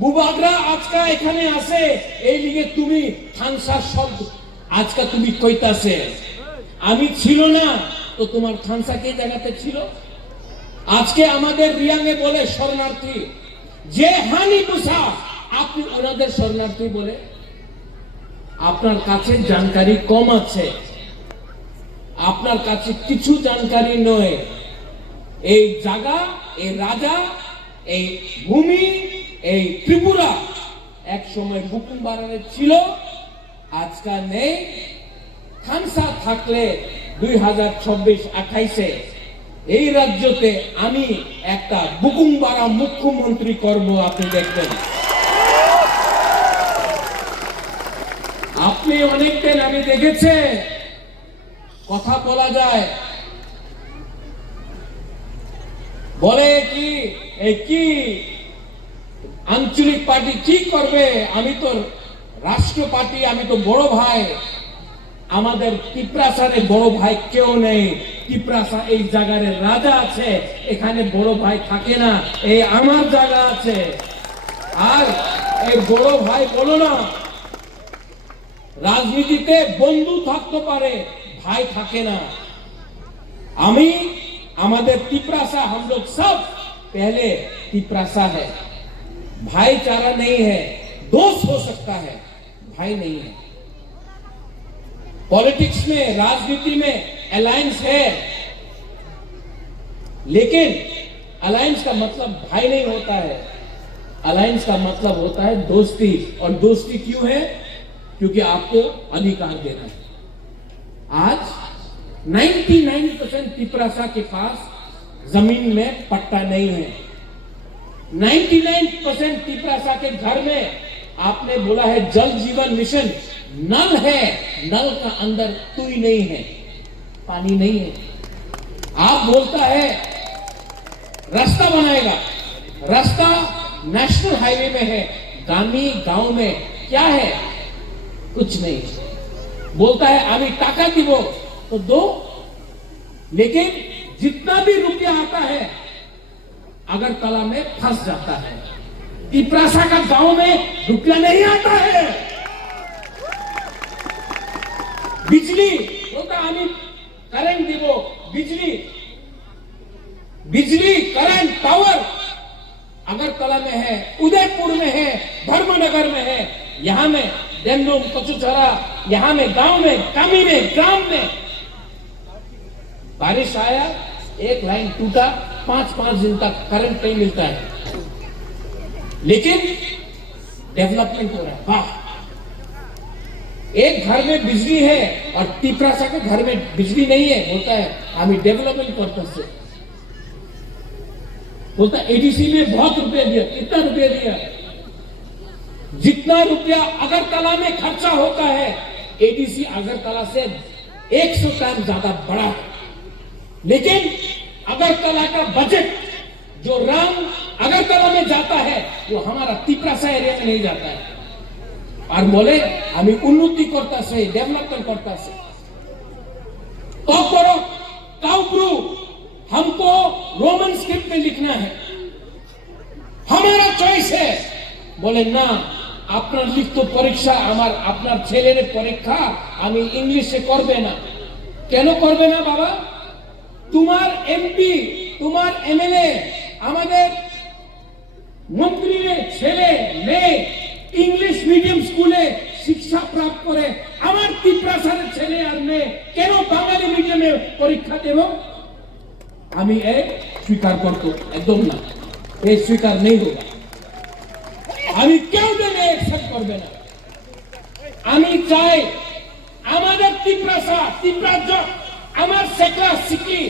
বুবাগরা আজকা এখানে আছে এই লিগে তুমি খানসার শব্দ আজকা তুমি কইতাছে আমি ছিল না তো তোমার খানসা কে জায়গাতে ছিল আজকে আমাদের রিয়াংয়ে বলে শরণার্থী যে হানি মুসা আপনি ওনাদের শরণার্থী বলে আপনার কাছে জানকারি কম আছে আপনার কাছে কিছু জানকারি নয় এই জায়গা এই রাজা এই ভূমি এই ত্রিপুরা এক সময় বুকুমবাড়ারে ছিল আজকাল নেই খানসা থাকলে 2026-28 এই রাজ্যতে আমি একটা বুকুমবাড়া মুখ্যমন্ত্রী করব আপনি দেখবেন আপনি অনেকদিন আমি দেখেছে কথা বলা যায় বলে কি কি আঞ্চলিক পার্টি কি করবে আমি তো রাষ্ট্র পার্টি আমি তো বড় ভাই আমাদের টিপ্রাসারে বড় ভাই কেউ নেই টিপ্রাসা এই জায়গার রাজা আছে এখানে বড় ভাই থাকে না এই আমার জায়গা আছে আর এই বড় ভাই বলো না রাজনীতিতে বন্ধু থাকতে পারে भाई থাকে না আমি আমাদের टिप्रासा हम लोग सब पहले टिप्रासा है भाईचारा नहीं है दोस्त हो सकता है भाई नहीं है पॉलिटिक्स में राजनीति में अलायंस है लेकिन अलायंस का मतलब भाई नहीं होता है अलायंस का मतलब होता है दोस्ती और दोस्ती क्यों है क्योंकि आपको अधिकार देना है आज 99% टिप्रासा के पास जमीन में पट्टा नहीं है 99% टिप्रासा के घर में आपने बोला है जल जीवन मिशन नल है नल का अंदर तुई नहीं है पानी नहीं है आप बोलता है रास्ता बनाएगा रास्ता नेशनल हाईवे में है गामी गांव में क्या है कुछ नहीं बोलता है आमी टाका दिबो तो दो लेकिन जितना भी रुपया आता है अगरतला में फंस जाता है टिप्रासा का गांव में रुपया नहीं आता है बिजली बोलता आमी करंट दिबो बिजली बिजली करंट पावर अगरतला में है उदयपुर में है धर्मनगर में है यहाँ में डेमडूम कचुचरा यहाँ में गांव में कामी में ग्राम में बारिश आया एक लाइन टूटा 5-5 दिन तक करंट नहीं मिलता है लेकिन डेवलपमेंट हो रहा है वाह एक घर में बिजली है और टिप्रासा के घर में बिजली नहीं है बोलता है हमें डेवलपमेंट पर्पस से बोलता एडीसी में बहुत रुपया दिया कितना रुपया दिया जितना रुपया अगरतला में खर्चा होता है एडीसी अगरतला से 100 टाइम ज्यादा बड़ा है लेकिन अगरतला का बजट जो राम अगरतला में जाता है वो हमारा टिप्रासा एरिया में नहीं जाता है और बोले हमें उन्नति करता से डेवलपमेंट करता से तो करो काउप्रू हमको रोमन स्क्रिप्ट में लिखना है हमारा चॉइस है बोले ना আপনার লিখিত পরীক্ষা আমার আপনার ছেলের পরীক্ষা আমি ইংলিশে করবে না কেন করবে না বাবা তোমার এমপি তোমার এমএলএ আমাদের মন্ত্রীর ছেলে মেয়ে ইংলিশ মিডিয়াম স্কুলে শিক্ষা প্রাপ্ত করে আমার টিপ্রাসার ছেলে আর মেয়ে কেন বাঙালি মিডিয়ামে পরীক্ষা দেব আমি এক স্বীকার করব একদম না এই স্বীকার নেই হোগা আমি কেউ দেবে একসেপ্ট করবে না আমি চাই আমাদের টিপ্রাসা আমার সেকলা শিখি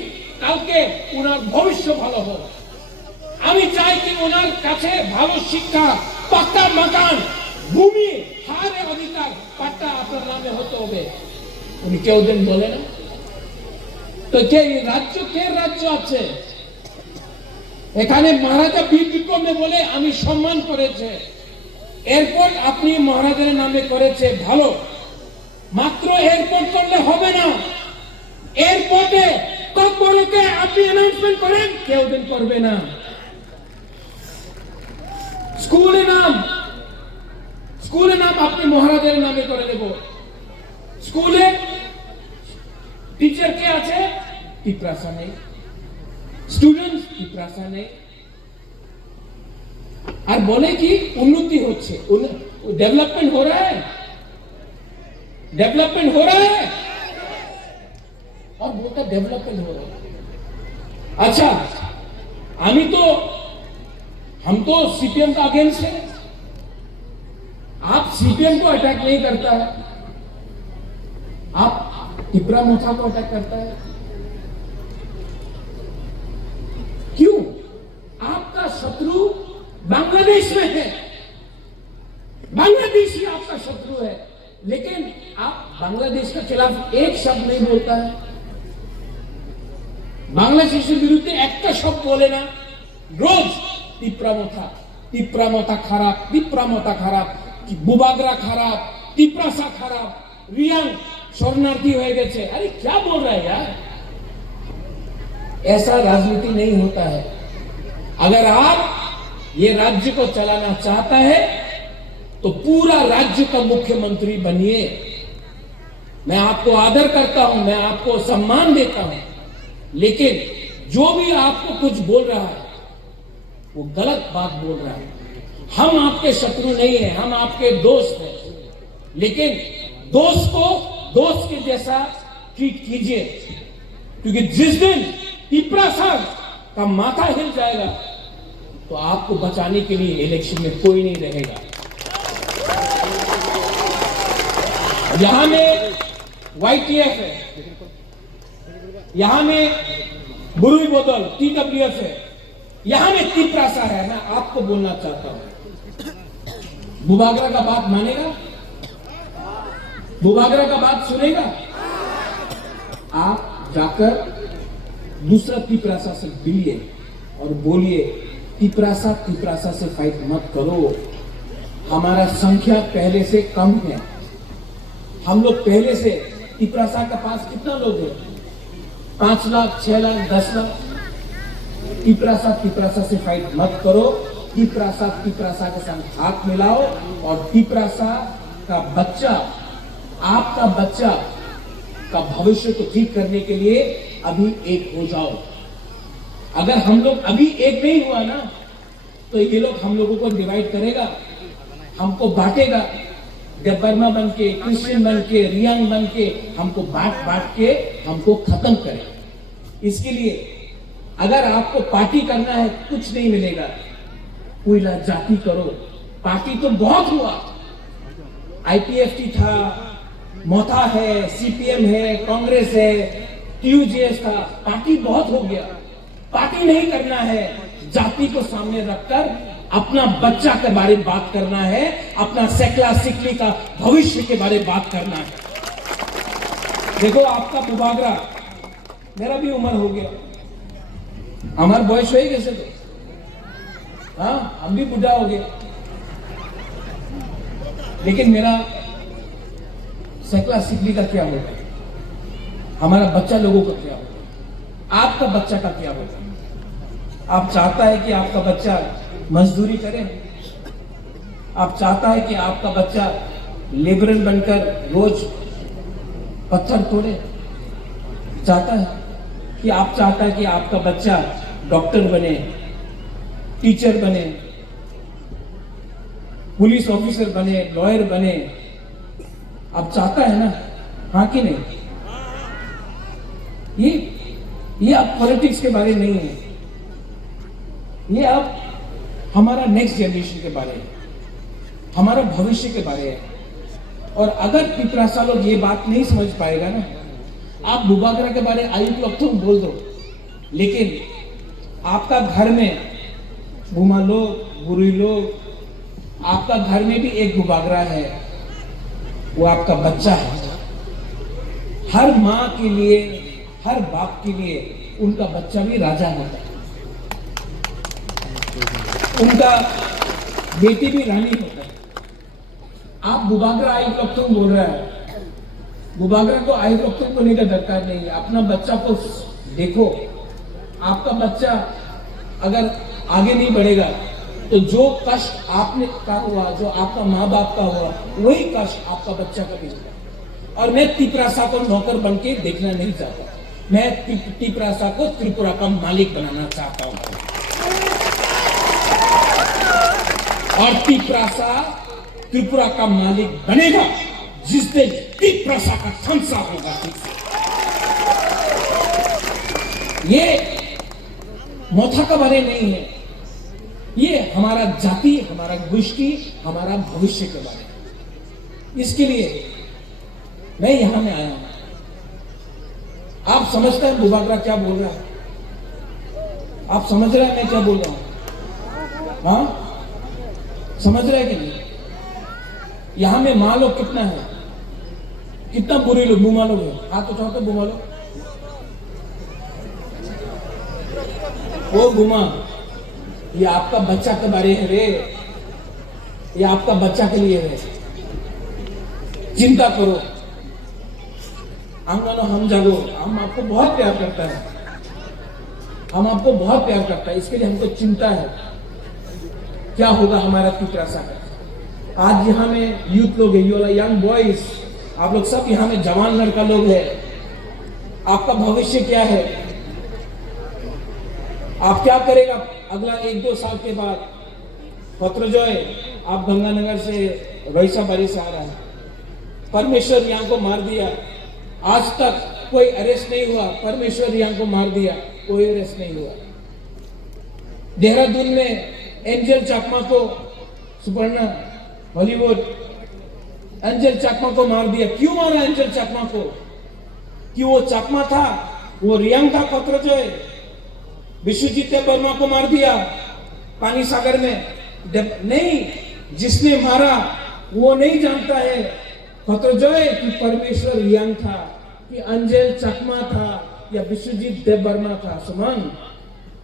কালকে ওনার ভবিষ্য ভালো হোক আমি চাই কি ওনার কাছে ভালো শিক্ষা পাক্কা মাকান ভূমি হারে অধিকার পাট্টা আপনার নামে হতে হবে উনি কেউ দেন বলে না তো কে রাজ্য আছে এখানে মহারাজা বীর বিক্রমে বলে আমি সম্মান করেছে এয়ারপোর্ট আপনি মহারাজের নামে করেছে ভালো মাত্র এয়ারপোর্ট করলে হবে না এয়ারপোর্টে কত বড়কে আপনি অ্যানাউন্সমেন্ট করেন কেউ দিন করবে না স্কুলে নাম আপনি মহারাজের নামে করে দেব। স্কুলে টিচার কে আছে? পিপ্রাসা নেই, স্টুডেন্ট পিপ্রাসা নেই। আর বলে কি उन्नति হচ্ছে, डेवलपमेंट हो रहा है, डेवलपमेंट हो रहा है, और बोलता डेवलपमेंट हो रहा है। अच्छा, हम तो सीपीएम का अगेंस्ट है। आप सीपीएम को अटैक नहीं करता है, आप तिपरा मोथा को अटैक करता है। क्यों? आपका शत्रु बांग्लादेश में है, बांग्लादेश ही आपका शत्रु है, लेकिन आप बांग्लादेश के खिलाफ एक शब्द नहीं बोलता है। बांग्लादेशের বিরুদ্ধে একটা শব্দ বলে না। রোজ তিপ্রামথা খারাপ, তিপ্রামথা খারাপ, বুবাগরা খারাপ, তিপ্রাসা খারাপ, रियांग शरणार्थी हो गए। अरे क्या बोल रहा है यार? ऐसा राजनीति नहीं होता है। अगर आप ये राज्य को चलाना चाहता है तो पूरा राज्य का मुख्यमंत्री बनिए। मैं आपको आदर करता हूं, मैं आपको सम्मान देता हूं, लेकिन जो भी आपको कुछ बोल रहा है वो गलत बात बोल रहा है। हम आपके शत्रु नहीं है, हम आपके दोस्त हैं, लेकिन दोस्त को दोस्त के जैसा ट्रीट कीजिए, क्योंकि जिस दिन पिपरासा का माथा हिल जाएगा तो आपको बचाने के लिए इलेक्शन में कोई नहीं रहेगा। यहां में YTF है, यहां में बुरुई बोतल TWF है, यहां में तिप्रासा है। मैं आपको बोलना चाहता हूं, बुबागरा का बात मानेगा? बुबागरा का बात सुनेगा? आप जाकर दूसरा तिप्रासा से मिलिए और बोलिए तिप्रासा से फाइट मत करो। हमारा संख्या पहले से कम है। हम लोग पहले से, तिप्रासा के पास कितना लोग हैं? 5 लाख, 6 लाख, 10 लाख। तिप्रासा से फाइट मत करो। तिप्रासा के साथ हाथ मिलाओ और तिप्रासा का बच्चा, आपका बच्चा का भविष्य को ठीक करने के लिए अभी एक हो जाओ। अगर हम लोग अभी एक नहीं हुआ ना तो ये लोग हम लोगों को डिवाइड करेगा, हमको बांटेगा। बर्मा बन के, क्रिश्चियन बन के, रियांग बन के हमको बांट के हमको खत्म करेगा। इसके लिए अगर आपको पार्टी करना है कुछ नहीं मिलेगा, कोई जाति करो। पार्टी तो बहुत हुआ, IPFT था, मोथा है, CPM है, कांग्रेस है, TUJS था, पार्टी बहुत हो गया। पार्टी नहीं करना है, जाति को सामने रखकर अपना बच्चा के बारे में बात करना है, अपना सेकला सिकली का भविष्य के बारे में बात करना है। देखो आपका बुबागरा, मेरा भी उम्र हो गया, हमारा बयस हो ही कैसे तो, हाँ हम भी बुढ़ा हो गए, लेकिन मेरा सेकला सिकली का क्या होगा? हमारा बच्चा लोगों का क्या होगा? आपका बच्चा का क्या होगा? आप चाहता है कि आपका बच्चा मजदूरी करे? आप चाहता है कि आपका बच्चा लेबरर बनकर रोज पत्थर तोड़े? चाहता है कि आपका बच्चा डॉक्टर बने, टीचर बने, पुलिस ऑफिसर बने, लॉयर बने? आप चाहता है ना? हाँ कि नहीं? ये आप पॉलिटिक्स के बारे नहीं है, ये आप हमारा नेक्स्ट जनरेशन के बारे है, हमारा भविष्य के बारे है। और अगर पिपरासा लोग ये बात नहीं समझ पाएगा ना, आप बुबागरा के बारे आयुक्त लोग तो बोल दो, लेकिन आपका घर में बुमा लोग, बुरी लोग, आपका घर में भी एक बुबागरा है, वो आपका बच्चा है। हर माँ के लिए, हर बाप के लिए उनका बच्चा भी राजा होता है, उनका बेटी भी रानी होता है। आप बुबागरा आई वक्त बोल रहा है, बुबागरा को आई वक्त बोलने का दरकार नहीं है। अपना बच्चा को देखो, आपका बच्चा अगर आगे नहीं बढ़ेगा तो जो कष्ट आपने का हुआ, जो आपका माँ बाप का हुआ, वही कष्ट आपका बच्चा का भी होगा। और मैं तिपरासा को नौकर बन के देखना नहीं चाहता, मैं तिपरासा को त्रिपुरा का मालिक बनाना चाहता हूं। और तिपरासा त्रिपुरा का मालिक बनेगा जिस दिन तिपरासा का खंसा होगा। ये मोथा का बारे नहीं है, ये हमारा जाति, हमारा गोष्ठी, हमारा भविष्य के बारे में। इसके लिए मैं यहां में आया हूं। आप समझते हैं बुबागरा क्या बोल रहा है? आप समझ रहे हैं मैं क्या बोल रहा हूं? हाँ, समझ रहे हैं कि नहीं? यहां में मां लोग कितना है, कितना बुरे लोग, बुमा लोग है। हाथ उठाओ तो बुमा लोग। वो बुमा, ये आपका बच्चा के बारे है रे, ये आपका बच्चा के लिए है। चिंता करो, आंगनो हम जागो। हम आपको बहुत प्यार करता है, हम आपको बहुत प्यार करता है, इसके लिए हमको चिंता है क्या होगा हमारा तिपरासा का। आज यहाँ में यूथ लोग है, यंग बॉयज, आप लोग सब यहाँ में जवान लड़का लोग है। आपका भविष्य क्या है? आप क्या करेगा अगला 1-2 साल के बाद? पत्र जो है, आप गंगानगर से रईसा बारी से आ रहा है, परमेश्वर यहाँ को मार दिया, आज तक कोई अरेस्ट नहीं हुआ, परमेश्वर यहाँ को मार दिया, कोई अरेस्ट नहीं हुआ। देहरादून में एंजल चाकमा को, सुपर्णा हॉलीवुड, एंजल चाकमा को मार दिया। क्यों मारा एंजल चाकमा को? कि वो चाकमा था, वो रियांग था। पत्र जो है, विश्वजीत वर्मा को मार दिया पानी सागर में। नहीं, जिसने मारा वो नहीं जानता है पत्र जो है कि परमेश्वर रियांग था, कि अंजल चकमा था, या विश्वजीत देववर्मा था। सुमन,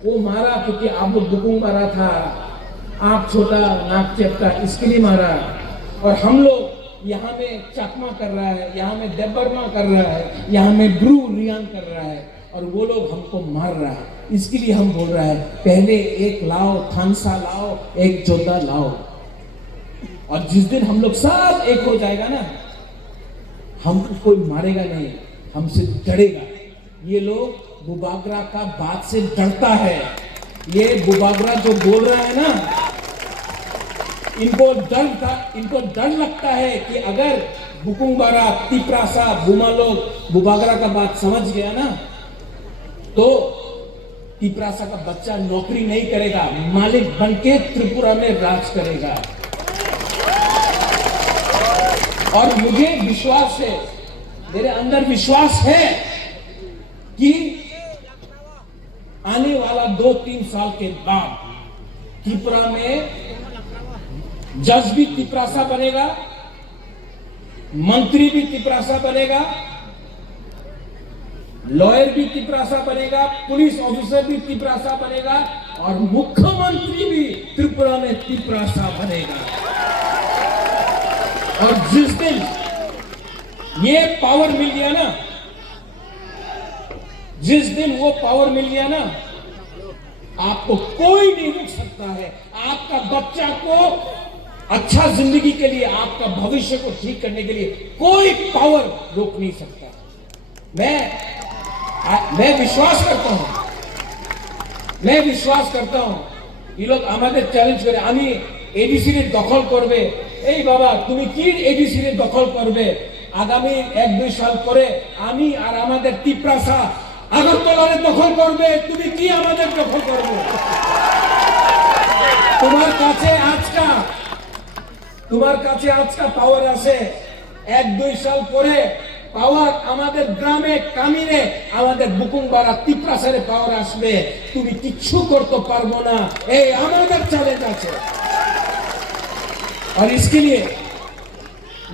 वो मारा क्योंकि आप बुकुंग मारा था, आंख छोटा नाक चेपटा, इसके लिए मारा। और हम लोग यहाँ में चकमा कर रहा है, यहाँ में देववर्मा कर रहा है, यहाँ में ब्रू रियांग कर रहा है, और वो लोग हमको मार रहा है। इसके लिए हम बोल रहा है पहले एक लाओ, थानसा लाओ, एक जोधा लाओ। और जिस दिन हम लोग सब एक हो जाएगा ना, हमको कोई मारेगा नहीं, हमसे डरेगा। ये लोग बुबागरा का बात से डरता है। ये बुबागरा जो बोल रहा है ना, इनको डर लगता है कि अगर बुकुंबारा, तिपरासा, बुमा लोग बुबागरा का बात समझ गया ना, तो तिपरासा का बच्चा नौकरी नहीं करेगा, मालिक बनके त्रिपुरा में राज करेगा। और मुझे विश्वास है, मेरे अंदर विश्वास है कि आने वाला 2-3 साल के बाद त्रिपुरा में जज भी तिपरासा बनेगा, मंत्री भी तिपरासा बनेगा, लॉयर भी तिपरासा बनेगा, पुलिस ऑफिसर भी तिपरासा बनेगा, और मुख्यमंत्री भी त्रिपुरा में तिपरासा बनेगा। और जिस दिन ये पावर मिल गया ना, जिस दिन वो पावर मिल गया ना, आपको कोई नहीं रोक सकता है। आपका बच्चा को अच्छा जिंदगी के लिए, आपका भविष्य को ठीक करने के लिए कोई पावर रोक नहीं सकता। मैं विश्वास करता हूं, मैं विश्वास करता हूं ये लोग हमारे চ্যালেঞ্জ করে আমি এডিসি রে দখল করবে। এই বাবা, তুমি কি এডিসি রে দখল করবে? আগামী 1-2 সাল পরে আমি আর আমাদের তিপরাসা আগরতলারে দখল করবে, তুমি কি আমাদের দখল করবে? তোমার কাছে আজকা পাওয়ার আছে, 1-2 সাল পরে পাওয়ার আমাদের গ্রামে কামিনে, আমাদের বুকুংবাড়া তিপরাসারে পাওয়ার আসবে, তুমি কিচ্ছু করতে পারবো না। এই আমাদের চ্যালেঞ্জ আছে। और इसके लिए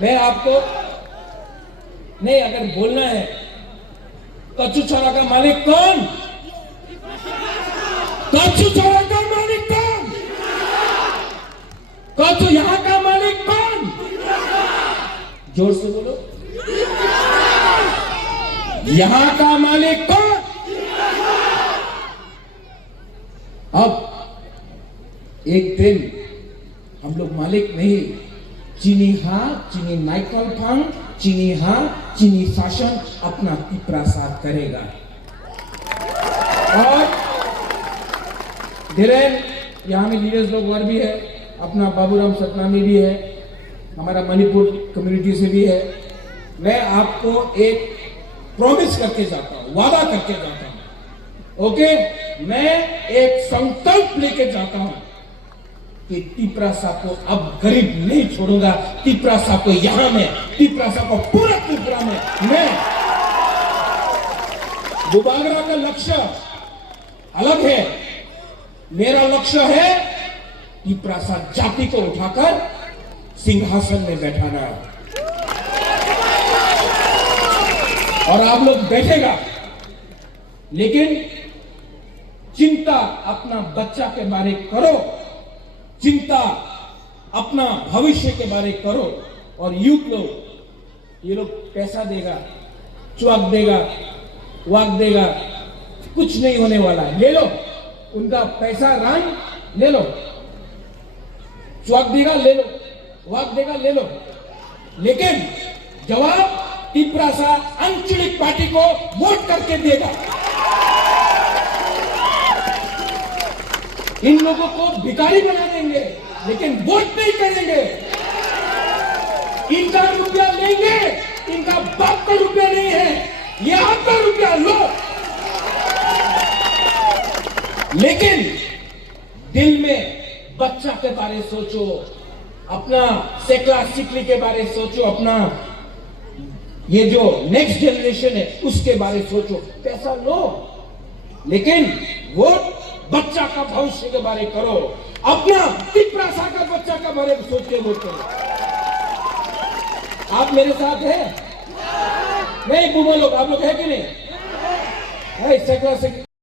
मैं आपको नहीं, अगर बोलना है कच्चू छोरा का मालिक कौन? कच्चू छोरा का मालिक कौन? कच्चू यहाँ का मालिक कौन? जोर से बोलो, यहाँ का मालिक कौन? अब एक दिन हम लोग मालिक नहीं, चीनी हाँ चीनी नाइकल फांग, चीनी हाँ चीनी शासन अपना पिपरा साथ करेगा। और धीरेन यहाँ में लीडर्स लोग और भी है, अपना बाबूराम सतनामी भी है, हमारा मणिपुर कम्युनिटी से भी है। मैं आपको एक प्रॉमिस करके जाता हूँ, वादा करके जाता हूँ, ओके? मैं एक संकल्प लेके जाता हूँ कि तिपरासा को अब गरीब नहीं छोड़ूंगा। तिपरासा को यहां में, तिपरासा को पूरा त्रिपुरा में मैं, बुबागरा का लक्ष्य अलग है, मेरा लक्ष्य है तिपरासा जाति को उठाकर सिंहासन में बैठाना। और आप लोग बैठेगा, लेकिन चिंता अपना बच्चा के बारे करो, चिंता अपना भविष्य के बारे करो। और यूथ लोग, ये लोग पैसा देगा, च्वाक देगा, वाक देगा, कुछ नहीं होने वाला है। ले लो उनका पैसा, रंग ले लो, च्वाक देगा ले लो, वाक देगा ले लो, लेकिन जवाब तिपरासा आंचलिक पार्टी को वोट करके देगा। इन लोगों को भिखारी बना देंगे, लेकिन वोट नहीं करेंगे। इनका रुपया लेंगे, इनका बाप का रुपया नहीं है, ये आपका रुपया लो। लेकिन दिल में बच्चा के बारे सोचो, अपना सेकला सिकली के बारे सोचो, अपना ये जो नेक्स्ट जनरेशन है उसके बारे सोचो। पैसा लो, लेकिन वोट बच्चा का भविष्य के बारे करो, अपना तिपरासा का बच्चा का बारे में सोच के वोट करो। आप मेरे साथ हैं? नहीं बुआ लोग, आप लोग है कि नहीं? है सेकला से